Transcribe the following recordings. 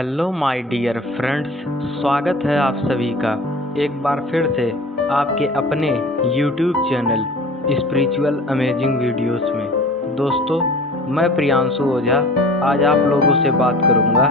Hello my dear friends, स्वागत है आप सभी का एक बार फिर से आपके अपने YouTube channel spiritual amazing videos में। दोस्तों, मैं प्रियांशु ओझा आज आप लोगों से बात करूंगा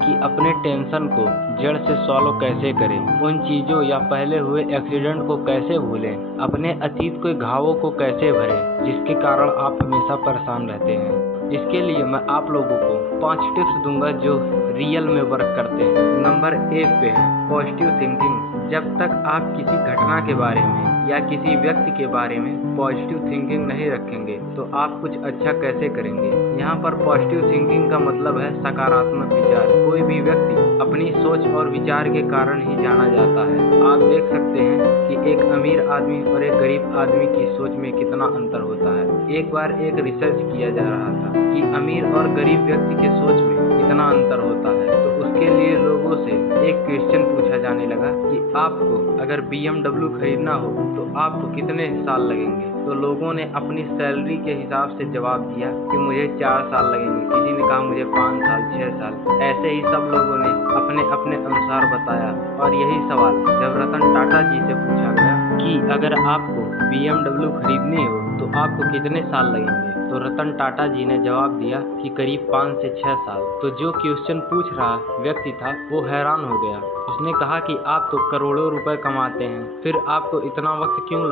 कि अपने टेंशन को जड़ से सॉल्व कैसे करें, उन चीज़ों या पहले हुए एक्सीडेंट को कैसे भूलें, अपने अतीत के घावों को कैसे भरें जिसके कारण आप हमेशा परेशान रहते हैं। इसके लिए मैं आप लोगों को 5 टिप्स दूंगा जो रियल में वर्क करते हैं। नंबर 1 पे है पॉजिटिव थिंकिंग। जब तक आप किसी घटना के बारे में या किसी व्यक्ति के बारे में पॉजिटिव थिंकिंग नहीं रखेंगे तो आप कुछ अच्छा कैसे करेंगे। यहाँ पर पॉजिटिव थिंकिंग का मतलब है सकारात्मक विचार। कोई भी व्यक्ति अपनी सोच और विचार के कारण ही जाना जाता है। आप देख सकते हैं कि एक अमीर आदमी और एक गरीब आदमी की सोच में कितना अंतर होता है। एक बार एक रिसर्च किया जा रहा था कि अमीर और गरीब व्यक्ति के सोच में कितना अंतर होता है। तो उसके लिए लोगों से एक क्वेश्चन पूछा जाने लगा कि आपको अगर BMW खरीदना हो तो आपको कितने साल लगेंगे। तो लोगों ने अपनी सैलरी के हिसाब से जवाब दिया कि मुझे 4 साल लगेंगे, किसी ने कहा मुझे 5 साल 6 साल। ऐसे ही सब लोगों ने अपने अपने अनुसार बताया। और यही सवाल जब रतन टाटा जी से पूछा गया कि अगर आपको BMW खरीदनी हो तो आपको कितने साल लगेंगे, तो रतन टाटा जी ने जवाब दिया कि करीब 5 से 6 साल। तो जो क्वेश्चन पूछ रहा व्यक्ति था वो हैरान हो गया। उसने कहा कि आप तो करोड़ों रुपए कमाते हैं, फिर आपको इतना वक्त क्यों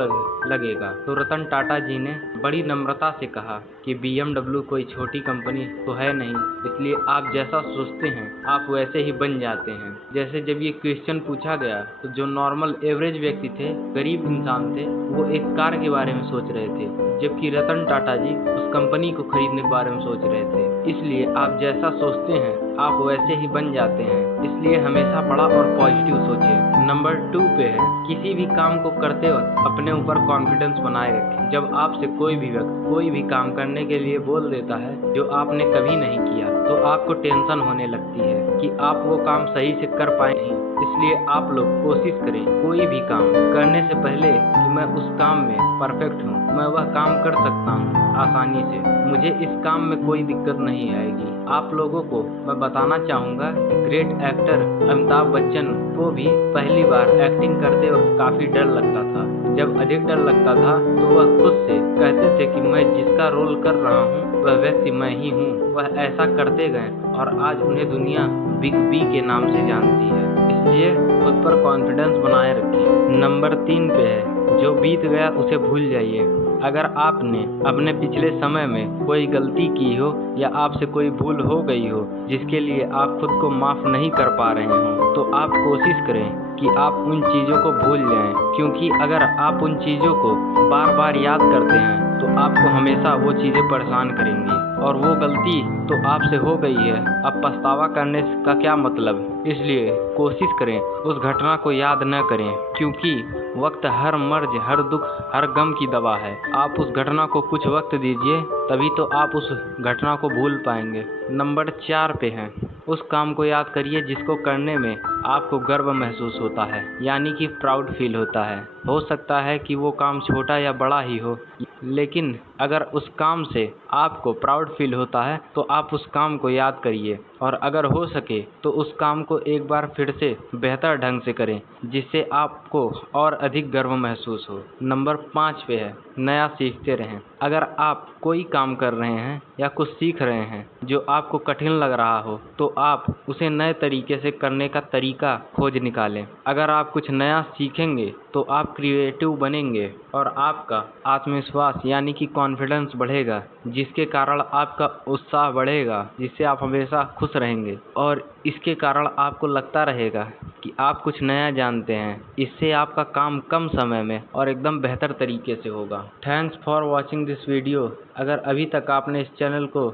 लगेगा। तो रतन टाटा जी ने बड़ी नम्रता से कहा कि BMW कोई छोटी कंपनी तो है नहीं, इसलिए आप जैसा सोचते हैं आप वैसे ही बन जाते हैं। जैसे जब ये क्वेश्चन पूछा गया तो जो नॉर्मल एवरेज व्यक्ति थे, गरीब इंसान थे, वो एक कार के बारे में सोच रहे थे, जबकि रतन टाटा जी उस कंपनी को खरीदने के बारे में सोच रहे थे। इसलिए आप जैसा सोचते हैं आप वैसे ही बन जाते हैं। इसलिए हमेशा बड़ा और पॉजिटिव सोचें। नंबर 2 पे है किसी भी काम को करते वक्त अपने ऊपर कॉन्फिडेंस बनाए रखें। जब आपसे कोई भी व्यक्ति कोई भी काम करने के लिए बोल देता है जो आपने कभी नहीं किया तो आपको टेंशन होने लगती है कि आप वो काम सही से कर पाए नहीं। इसलिए आप लोग कोशिश करें कोई भी काम करने से पहले कि मैं उस काम में परफेक्ट हूँ, मैं वह काम कर सकता हूँ आसानी से, मुझे इस काम में कोई दिक्कत नहीं आएगी। आप लोगों को मैं बताना चाहूँगा ग्रेट एक्टर अमिताभ बच्चन को भी पहली बार एक्टिंग करते वक्त काफ़ी डर लगता था। जब अधिक डर लगता था तो वह खुद से कहते थे कि मैं जिसका रोल कर रहा हूँ वह व्यक्ति मैं ही हूँ। वह ऐसा करते गए और आज उन्हें दुनिया बिग बी के नाम से जानती है। इसलिए खुद पर कॉन्फिडेंस बनाए रखिए। नंबर 3 पे है जो बीत गया उसे भूल जाइए। अगर आपने अपने पिछले समय में कोई गलती की हो या आपसे कोई भूल हो गई हो जिसके लिए आप खुद को माफ़ नहीं कर पा रहे हो तो आप कोशिश करें कि आप उन चीज़ों को भूल जाएं, क्योंकि अगर आप उन चीज़ों को बार बार याद करते हैं तो आपको हमेशा वो चीज़ें परेशान करेंगी। और वो गलती तो आपसे हो गई है, अब पछतावा करने का क्या मतलब। इसलिए कोशिश करें उस घटना को याद न करें, क्योंकि वक्त हर मर्ज, हर दुख, हर गम की दवा है। आप उस घटना को कुछ वक्त दीजिए, तभी तो आप उस घटना को भूल पाएंगे। नंबर 4 पे है उस काम को याद करिए जिसको करने में आपको गर्व महसूस होता है, यानी कि प्राउड फील होता है। हो सकता है कि वो काम छोटा या बड़ा ही हो, लेकिन अगर उस काम से आपको प्राउड फील होता है तो आप उस काम को याद करिए और अगर हो सके तो उस काम को एक बार फिर से बेहतर ढंग से करें जिससे आपको और अधिक गर्व महसूस हो। नंबर 5 पे है नया सीखते रहें। अगर आप कोई काम कर रहे हैं या कुछ सीख रहे हैं जो आपको कठिन लग रहा हो तो आप उसे नए तरीके से करने का तरीका खोज निकालें। अगर आप कुछ नया सीखेंगे तो आप क्रिएटिव बनेंगे और आपका आत्मविश्वास यानी कि कॉन्फिडेंस बढ़ेगा, जिसके कारण आपका उत्साह बढ़ेगा, जिससे आप हमेशा खुश रहेंगे और इसके कारण आपको लगता रहेगा कि आप कुछ नया जानते हैं। इससे आपका काम कम समय में और एकदम बेहतर तरीके से होगा। Thanks for watching this video. अगर अभी तक आपने इस चैनल को